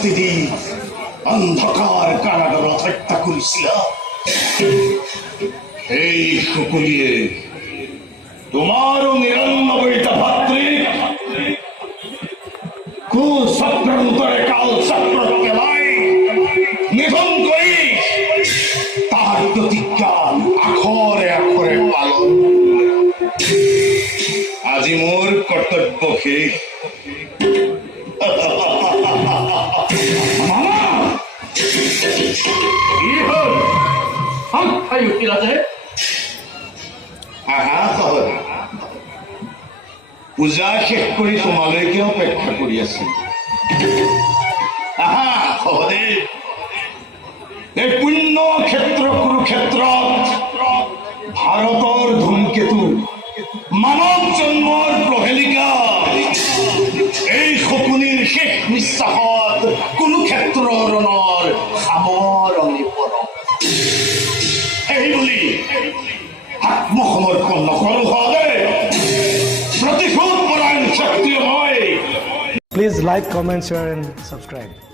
শাস্তি দি অন্ধকাৰ কাৰাগাৰত হত্যা কৰিছিলা। সেই সকলিয়ে তোমাৰো ৯৯টা ভাতৃক কুচক্ৰান্তৰে কাল চক্ৰত পেলাই নিধন কৰি তাৰ প্ৰতিজ্ঞা আখৰে আখৰে পালন। আজি মোৰ কৰ্তব্য শেষ। পূজা শেষ কৰি তোমালৈকে অপেক্ষা কৰি আছিল। এই পুণ্য ক্ষেত্ৰ কুৰুক্ষেত্ৰত ভাৰতৰ ধূমকেতু মানৱ জন্মৰ প্ৰহেলিকা এই শকুনিৰ শেষ নিশ্বাসত কুৰুক্ষেত্ৰ ৰণৰ সামৰণি পৰক। এই বুলি আত্মসমৰ্পণ নকৰো হলে প্ৰতিশোধ পৰায়ণ শক্তিয়ে মই। Please like, comment, share and subscribe.